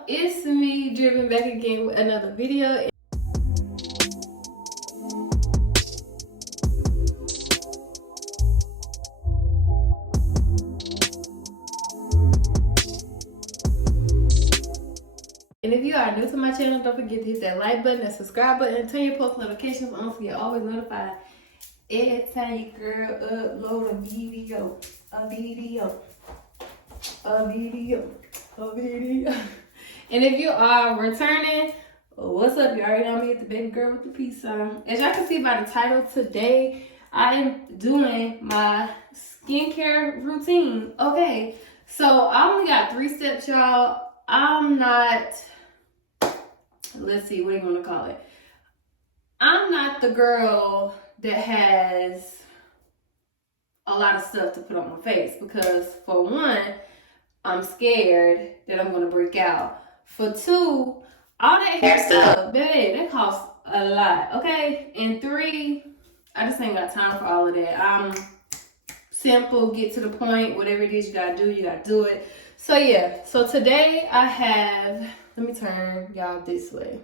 y'all, it's me, Driven, back again with another video. And if you are new to my channel, don't forget to hit that like button and subscribe button and turn your post notifications on so you're always notified every time your girl upload a video. And if you are returning, what's up? You already know me, it's the baby girl with the peace sign. As y'all can see by the title, today I am doing my skincare routine. Okay, so I only got 3 steps, y'all. I'm not, let's see, what do you want to call it? I'm not the girl that has a lot of stuff to put on my face because, for one, I'm scared that I'm going to break out. For 2, all that hair stuff, babe, that costs a lot, okay? And 3, I just ain't got time for all of that. I'm simple, get to the point, whatever it is you got to do, you got to do it. So yeah, so today I have, let me turn y'all this way.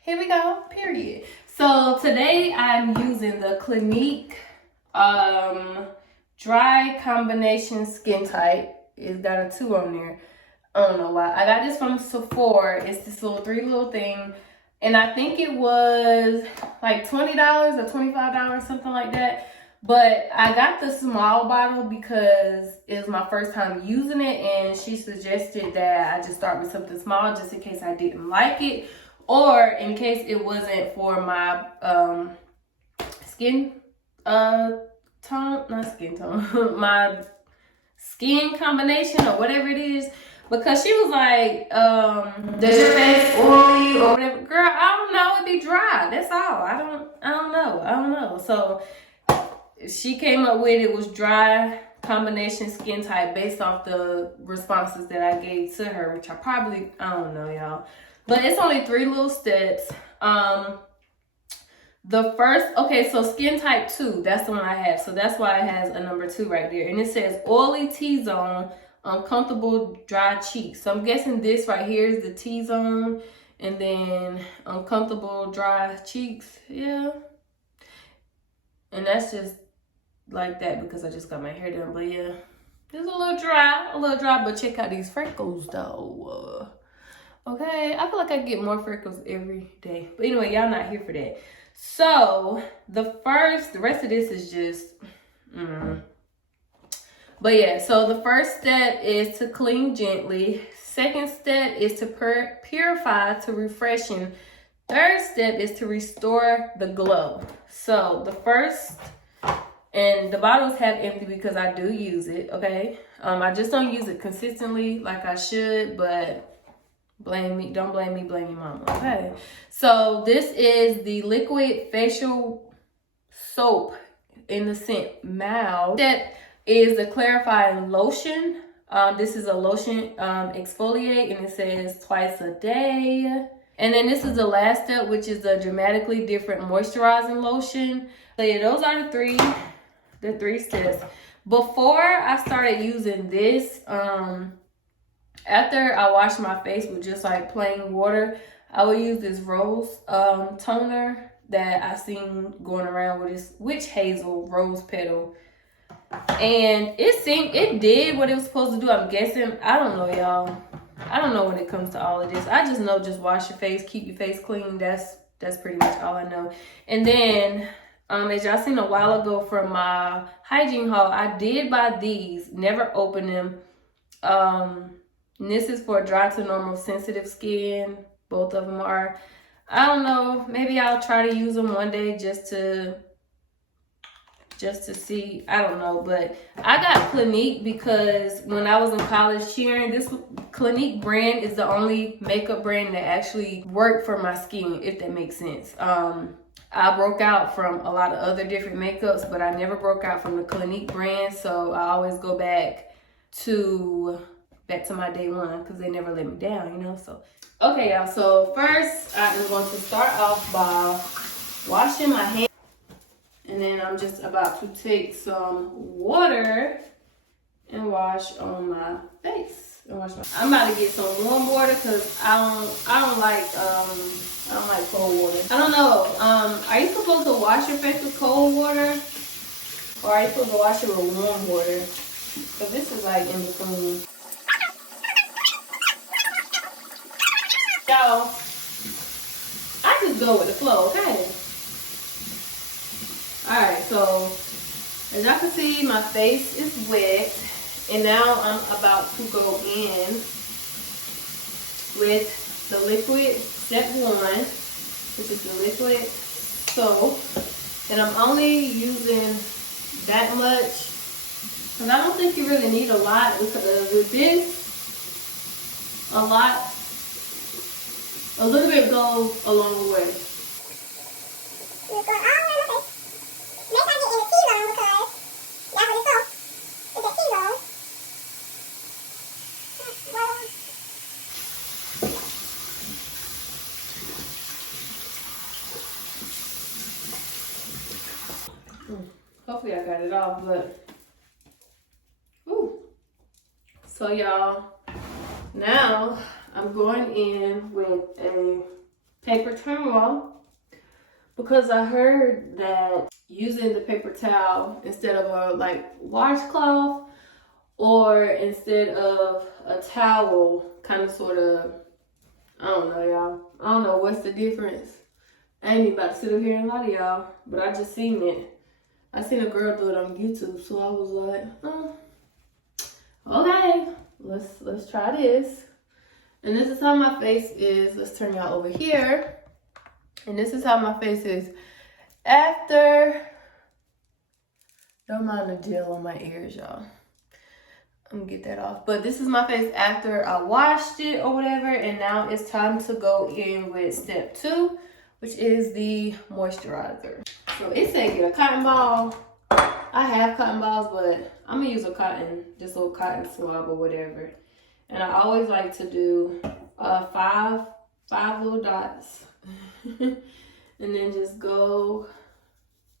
Here we go, period. So today I'm using the Clinique Dry Combination Skin Tight. It's got a 2 on there. I don't know why. I got this from Sephora. It's this little 3 little thing. And I think it was like $20 or $25, something like that. But I got the small bottle because it was my first time using it, and she suggested that I just start with something small just in case I didn't like it, or in case it wasn't for my skin tone, not skin tone, my skin combination or whatever it is. Because she was like, does your face oily or whatever? Girl, I don't know, it be dry. That's all. I don't know. So she came up with it was dry combination skin type based off the responses that I gave to her, which I don't know, y'all. But it's only 3 little steps. The first, okay, so skin type 2, that's the one I have. So that's why it has a number 2 right there. And it says oily T-zone, uncomfortable dry cheeks. So I'm guessing this right here is the T-zone, and then uncomfortable dry cheeks. Yeah. And that's just like that because I just got my hair done. But yeah, it's a little dry, but check out these freckles though. Okay, I feel like I get more freckles every day. But anyway, y'all not here for that. So the rest of this is just But yeah, so the first step is to clean gently. Second step is to purify to refreshen. Third step is to restore the glow. So the first, and the bottles have empty because I do use it, okay? I just don't use it consistently like I should, but don't blame me, blame your mama, okay? So this is the liquid facial soap in the scent Mild. That is the clarifying lotion. This is a lotion exfoliate, and it says twice a day. And then this is the last step, which is a dramatically different moisturizing lotion. So yeah, those are the 3 steps. Before I started using this, after I washed my face with just like plain water, I would use this rose toner that I seen going around with this witch hazel rose petal. And it did what it was supposed to do, I'm guessing. I don't know, y'all. I don't know when it comes to all of this. I just know just wash your face, keep your face clean. That's pretty much all I know. And then, as y'all seen a while ago from my hygiene haul, I did buy these. Never opened them. And this is for dry to normal sensitive skin. Both of them are. I don't know. Maybe I'll try to use them one day just to see. I don't know, but I got Clinique because when I was in college sharing, this Clinique brand is the only makeup brand that actually worked for my skin, if that makes sense. I broke out from a lot of other different makeups, but I never broke out from the Clinique brand, so I always go back to my day one because they never let me down, you know. So okay, y'all, so first I'm going to start off by washing my hands. And then I'm just about to take some water and wash on my face. wash my. I'm about to get some warm water because I don't like cold water. I don't know. Are you supposed to wash your face with cold water, or are you supposed to wash it with warm water? Because this is like in between. Y'all, I just go with the flow, okay? Alright, so as y'all can see, my face is wet. And now I'm about to go in with the liquid step 1, which is the liquid soap. And I'm only using that much because I don't think you really need a lot, because with this, a little bit goes a long way. Hopefully I got it off, but so y'all, now I'm going in with a paper towel because I heard that using the paper towel instead of a washcloth or instead of a towel kind of sort of, I don't know, y'all. I don't know what's the difference. I ain't even about to sit up here and lie to y'all, but I just seen it. I seen a girl do it on YouTube, so I was like, okay, let's try this. And this is how my face is. Let's turn y'all over here. And this is how my face is after. Don't mind the gel on my ears, y'all. I'm gonna get that off. But this is my face after I washed it or whatever. And now it's time to go in with step 2, which is the moisturizer. So it said get a cotton ball. I have cotton balls, but I'm gonna use this little cotton swab or whatever. And I always like to do 5 little dots. And then just go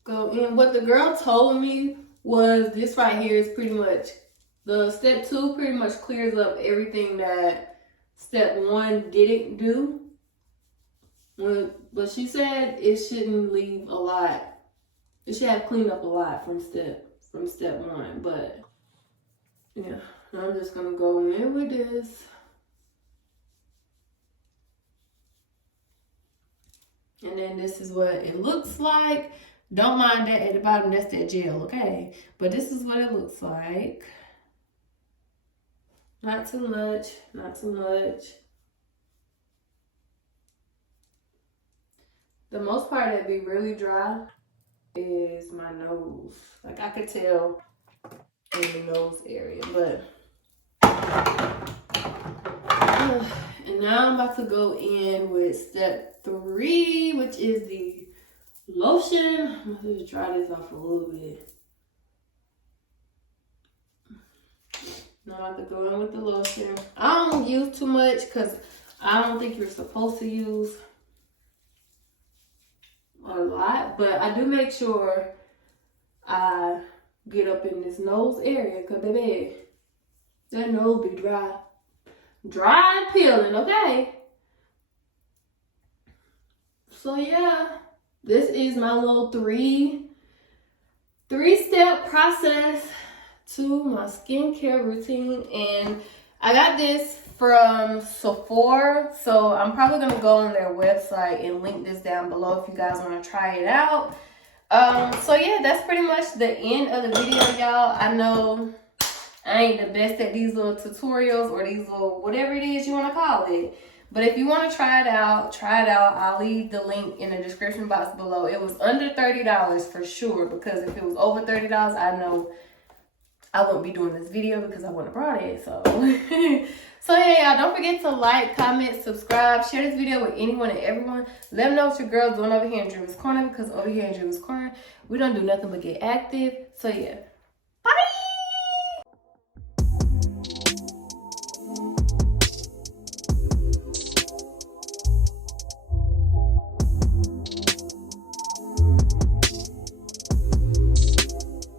in. What the girl told me was this right here is pretty much, the step 2 pretty much clears up everything that step 1 didn't do. But she said it shouldn't leave a lot. It should have cleaned up a lot from step 1. But yeah, I'm just gonna go in with this. And then this is what it looks like. Don't mind that at the bottom, that's that gel, okay? But this is what it looks like. Not too much, not too much. The most part that be really dry is my nose. Like I could tell in the nose area, but and now I'm about to go in with step 3, which is the lotion. I'm gonna just dry this off a little bit. Now I'm about to go in with the lotion. I don't use too much because I don't think you're supposed to use a lot, but I do make sure I get up in this nose area because baby, that nose be dry and peeling, okay? So yeah, this is my little three-step process to my skincare routine, and I got this from Sephora, so I'm probably gonna go on their website and link this down below if you guys want to try it out. So yeah, that's pretty much the end of the video, y'all. I know I ain't the best at these little tutorials or these little whatever it is you want to call it, but if you want to try it out, I'll leave the link in the description box below. It was under $30 for sure, because if it was over $30, I know I wouldn't be doing this video because I wouldn't have brought it. So so yeah, y'all, don't forget to like, comment, subscribe, share this video with anyone and everyone. Let them know what your girl's doing over here in Driver's Corner, because over here in Driver's Corner we don't do nothing but get active. So yeah,